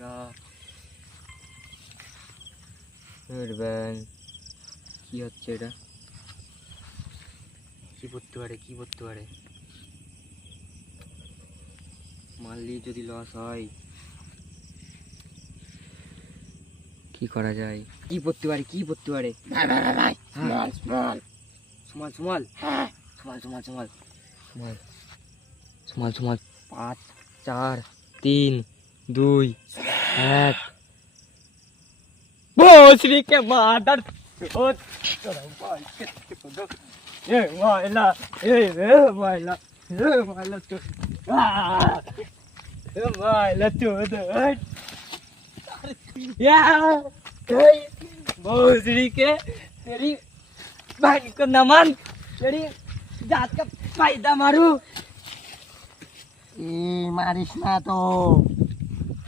কোনটা বল কি হচ্ছে এটা কি করতে পারে মারলি যদি লস হয় কি করা যায় কি পড়তে পারে ভাই স্মল সমাল হ্যাঁ সমাল 5 4 3 2 1 भोसड़ी के मादर ये माइला तू भोसड़ी के तेरी बहन को नमन तेरी जात का फायदा मारू मारिस ना तो